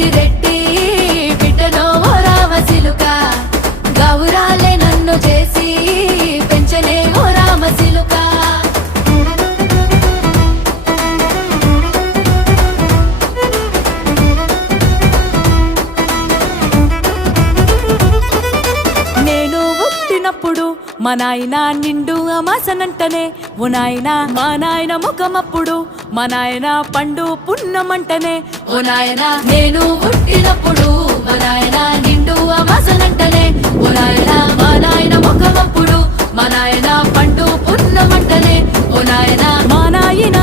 పెద్దిరెడ్డి బిడ్డనో ఓ రామసిలుక గౌరాలే నన్ను చేసి పెంచనే ఓ రామసిలుక నేను పుట్టినప్పుడు మా నాయన నిండు అమాసనంటనే ఓ నాయన మా నాయన ముఖమప్పుడు మా నాయన పండు పున్నమంటనే ఓ నాయన నేను పుట్టినప్పుడు మా నాయన నిండు అమాసనంటనే ఓ నాయన మా నాయన ముఖమప్పుడు మా నాయన పండు పున్నమంటనే ఓ నాయన మా నాయన